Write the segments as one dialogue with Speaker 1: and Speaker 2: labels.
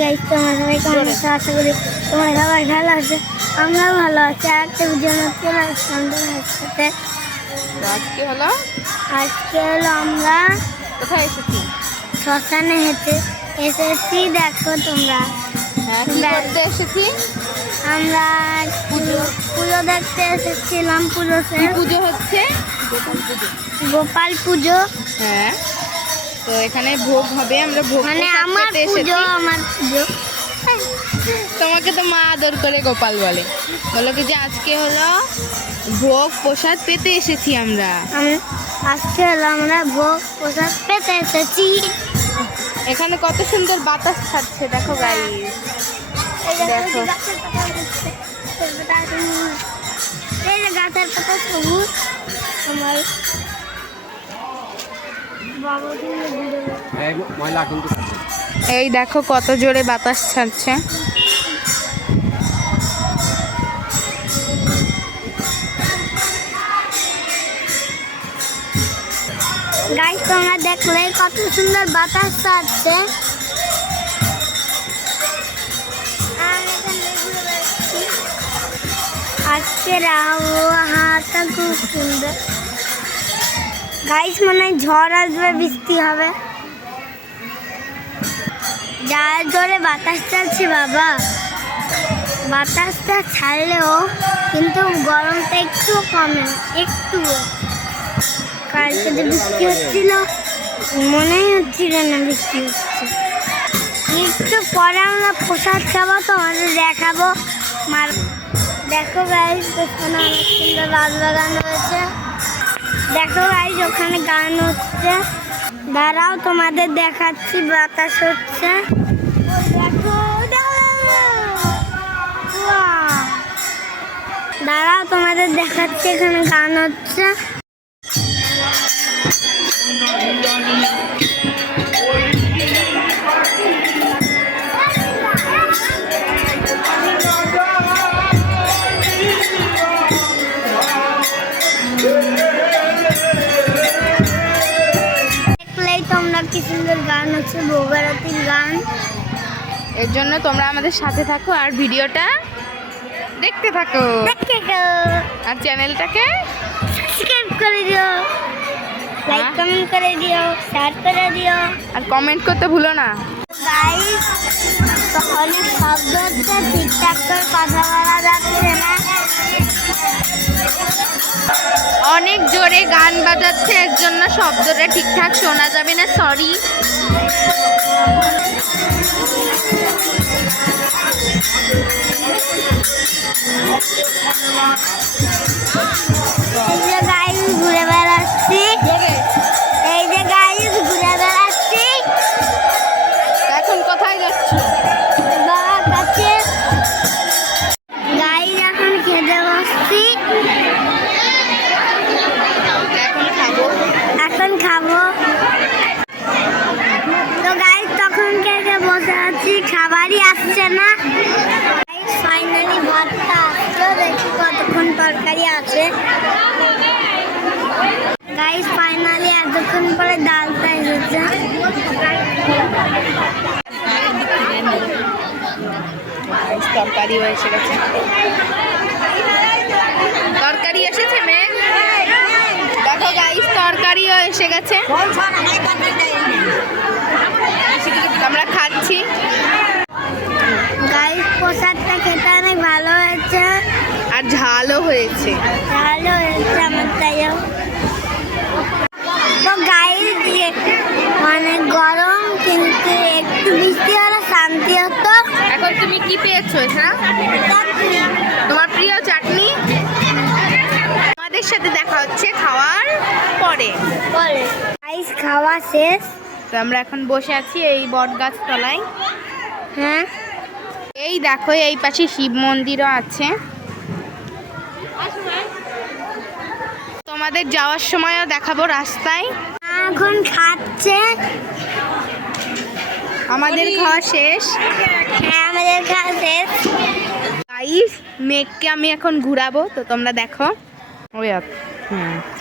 Speaker 1: Guys তোমার সবাই কেমন আছো আশা করি তোমার সবাই ভালো আছে আমরাও ভালো আছি। আর একটা ভিডিও চলে আসলাম তোমার সাথে?
Speaker 2: আজকে হলো?
Speaker 1: আজকে হলো আমরা
Speaker 2: কোথায় এসেছি?
Speaker 1: শ্মশানে হেঁটে এসেছি দেখো তোমরা।
Speaker 2: হ্যাঁ এসেছি?
Speaker 1: আমরা পুজো দেখতে এসেছিলাম পুজো
Speaker 2: পুজো হচ্ছে? গোপাল পুজো।
Speaker 1: গোপাল পুজো।
Speaker 2: হ্যাঁ। তো এখানে ভোগ হবে আমরা ভোগ
Speaker 1: মানে আমার পুজো আমার পুজো।
Speaker 2: তোমাকে তো মা আদর করে গোপাল বলে। বলো কি যে আজকে হলো ভোগ প্রসাদ পেতে এসেছি আমরা।
Speaker 1: আজকে হলো আমরা ভোগ প্রসাদ পেতে এসেছি।
Speaker 2: এখানে কত সুন্দর বাতাস ছাড়ছে দেখো গাই দেখো।
Speaker 1: গাছের পাতা সবুজ। আমার
Speaker 2: এই দেখো কত জোরে বাতাস ছাড়ছে।
Speaker 1: গাইস তোমরা দেখলে কত সুন্দর বাতাস ছাড়ছে। আজকের আবহাওয়াটা খুব সুন্দর। গাইস মনে হয় ঝড় আসবে, বৃষ্টি হবে। যার জোরে বাতাস চালছে বাবা। বাতাসটা ছাড়লেও কিন্তু গরমটা একটু কমে একটুও কালকে যে বৃষ্টি হচ্ছিল, মনেই হচ্ছিল না বৃষ্টি হচ্ছে। একটু পরে আমরা প্রসাদ খাব, তোমাদের দেখাবো। মার দেখো গাইজ ওখানে অনেক সুন্দর রাত বাগান রয়েছে। দেখো ভাই ওখানে গান হচ্ছে। দাঁড়াও, তোমাদের দেখাচ্ছি, বাতাস হচ্ছে। দাঁড়াও, তোমাদের দেখাচ্ছি, এখানে গান হচ্ছে। হচ্ছে বৌবারাতির গান।
Speaker 2: এর জন্য তোমরা আমাদের সাথে থাকো আর ভিডিওটা দেখতে থাকো। আর চ্যানেলটাকে
Speaker 1: সাবস্ক্রাইব করে দিও। লাইক
Speaker 2: হ্যাঁ।
Speaker 1: কমেন্ট করে দিও। শেয়ার করে দিও।
Speaker 2: আর কমেন্ট করতে ভুলো না।
Speaker 1: গাইস অনেক শব্দ ঠিকঠাক করে কথা বলা যাচ্ছে।
Speaker 2: অনেক জোরে গান বাজাচ্ছে এর জন্য শব্দটা ঠিকঠাক শোনা যাবে না সরি খাব।
Speaker 1: তো গাইস তখন থেকে বসে আছি খাবারই আসছে না। ফাইনালি ভাতটা আসলো দেখি কতক্ষণ তরকারি আছে। গাইস ফাইনালি এতক্ষণ পরে ডালটা এসেছে।
Speaker 2: তরকারিও এসে গেছে। তরকারি এসেছে মেঘ দেখো গাইস তরকারিও এসে গেছে। আমরা খাচ্ছি।
Speaker 1: গাইস প্রসাদটা খেতে অনেক ভালো হয়েছে।
Speaker 2: আর ঝালও হয়েছে।
Speaker 1: হয়েছে আমার তাইও তো দিয়ে অনেক গরম কিন্তু একটু বৃষ্টি হলে শান্তি হতো।
Speaker 2: এখন তুমি কি পেয়েছ এটা তোমার প্রিয় চাটনি? আমাদের সাথে দেখা হচ্ছে পরে।
Speaker 1: বলে খাওয়া শেষ।
Speaker 2: তো আমরা এখন বসে আছি এই বট গাছ তলায়
Speaker 1: হ্যাঁ।
Speaker 2: এই দেখো এই পাশে শিব মন্দিরও আছে। তোমাদের যাওয়ার সময়ও দেখাবো রাস্তায়।
Speaker 1: এখন খাচ্ছে।
Speaker 2: আমাদের খাওয়া শেষ।
Speaker 1: হ্যাঁ আমাদের খাওয়া শেষ।
Speaker 2: গাইস মেঘকে আমি এখন ঘুরাবো তো তোমরা দেখো। ওই লা লা।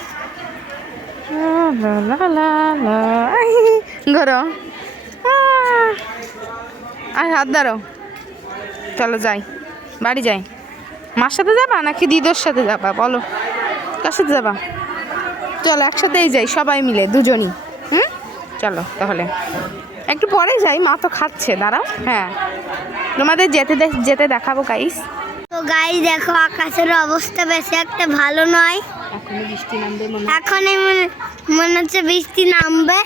Speaker 2: ঘোরো। আর হাত দাঁড়াও চলো যাই। বাড়ি যাই। মার সাথে যাবা নাকি দিদোর সাথে যাবা? বলো। কার সাথে যাবা? চলো, একসাথেই যাই, সবাই মিলে, দুজনই। হুম? চলো, তাহলে। একটু পরে যাই, মা তো খাচ্ছে, দাঁড়াও। হ্যাঁ। তোমাদের যেতে যেতে দেখাবো গাইস
Speaker 1: তো গাই দেখো, আকাশের অবস্থা বেশি একটা ভালো নয়।
Speaker 2: এখন বৃষ্টি নামবে মনে
Speaker 1: এখনই মনে মনে হচ্ছে বৃষ্টি নামবে।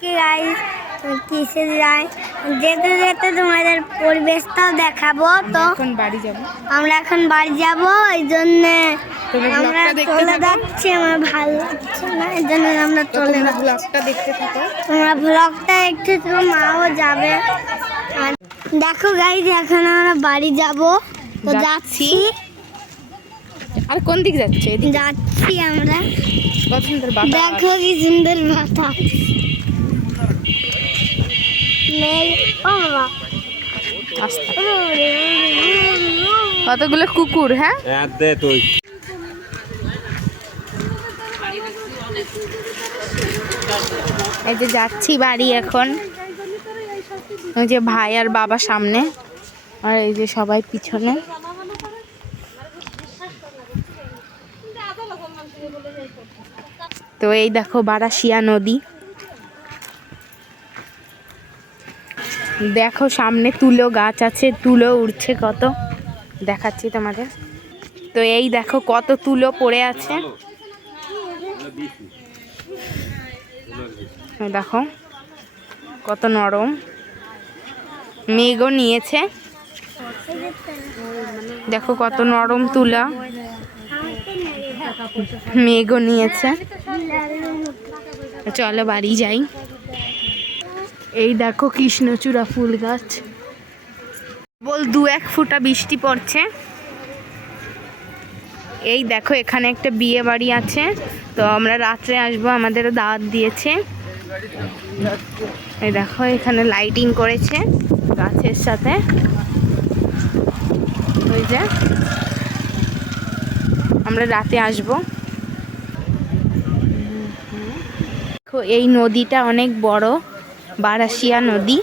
Speaker 1: কি গাই কিসে যাই যেতে যেতে তোমাদের পরিবেশটাও দেখাবো তো
Speaker 2: এখন বাড়ি যাব।
Speaker 1: আমরা এখন বাড়ি যাব ওই জন্য আমরা চলে যাচ্ছি আমার ভালো লাগছে না এই জন্য আমরা চলে
Speaker 2: ব্লগটা দেখতে থাকো।
Speaker 1: তোমরা ব্লগটা একটু তো মাও যাবে। দেখো গাই এখন আমরা বাড়ি যাব। তো যাচ্ছি।
Speaker 2: আর কোন দিক যাচ্ছে এদিকে?
Speaker 1: যাচ্ছি আমরা।
Speaker 2: কত সুন্দর বাতাস।
Speaker 1: দেখো কি সুন্দর বাতাস। মেঘ ও বাবা।
Speaker 2: কতগুলো কুকুর হ্যাঁ?
Speaker 3: হ্যাঁ দে তুই।
Speaker 2: এই যে যাচ্ছি বাড়ি এখন। ওই যে ভাই আর বাবা সামনে। আর এই যে সবাই পিছনে। তো এই দেখো বারাসিয়া নদী। দেখো সামনে তুলো গাছ আছে, তুলো উঠছে কত। দেখাচ্ছি তোমাদের। তো এই দেখো কত তুলো পড়ে আছে। দেখো কত নরম। মেঘও নিয়েছে। দেখো কত নরম তুলা। মেঘও নিয়েছে। চলো বাড়ি যাই। এই দেখো কৃষ্ণচূড়া ফুল গাছ। বল দু এক ফুটা বৃষ্টি পড়ছে। এই দেখো এখানে একটা বিয়ে বাড়ি আছে। তো আমরা রাত্রে আসব, আমাদেরও দাওয়াত দিয়েছে। এই দেখো এখানে লাইটিং করেছে গাছের সাথে। ওই যে। আমরা রাতে আসব। এই নদীটা অনেক বড়, বারাসিয়া নদী।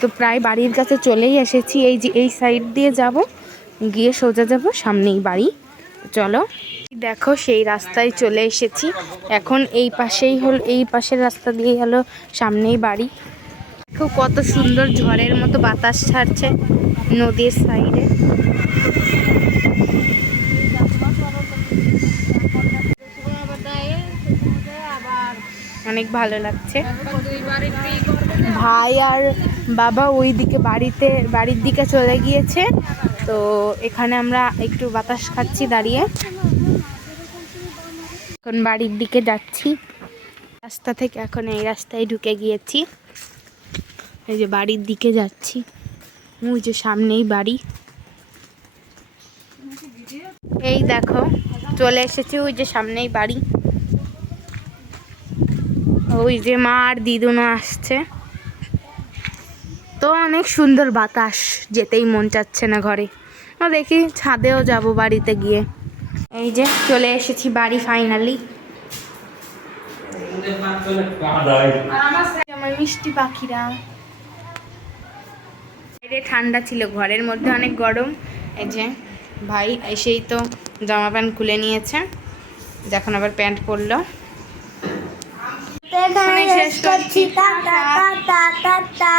Speaker 2: তো প্রায় বাড়ির কাছে চলেই এসেছি। এই যে, এই সাইড দিয়ে যাব, গিয়ে সোজা যাব, সামনেই বাড়ি। চলো। দেখো, সেই রাস্তায় চলে এসেছি। এখন এই পাশেই হল, এই পাশের রাস্তা দিয়ে হলো সামনেই বাড়ি। দেখো, কত সুন্দর ঝড়ের মতো বাতাস ছাড়ছে নদীর সাইডে অনেক ভালো লাগছে। ভাই আর বাবা ওই দিকে বাড়িতে, বাড়ির দিকে চলে গিয়েছে। তো এখানে আমরা একটু বাতাস খাচ্ছি দাঁড়িয়ে। এখন বাড়ির দিকে যাচ্ছি। রাস্তা থেকে এখন এই রাস্তায় ঢুকে গিয়েছি। এই যে বাড়ির দিকে যাচ্ছি। ওই যে সামনেই বাড়ি। এই দেখো, চলে এসেছি ওই যে সামনেই বাড়ি। ওই যে মা আর দিদুনো আসছে। তো অনেক সুন্দর বাতাস, যেতেই মন চাচ্ছে না ঘরে। দেখি ছাদেও যাব বাড়িতে গিয়ে। এই যে চলে এসেছি বাড়ি ফাইনালি মিষ্টি পাখিরা। ঠান্ডা ছিল, ঘরের মধ্যে অনেক গরম। এই যে ভাই এসেই তো জামা প্যান্ট খুলে নিয়েছে। যখন আবার প্যান্ট পরলো।
Speaker 1: এখানে শেষ করছি। টা টা টা টা টা।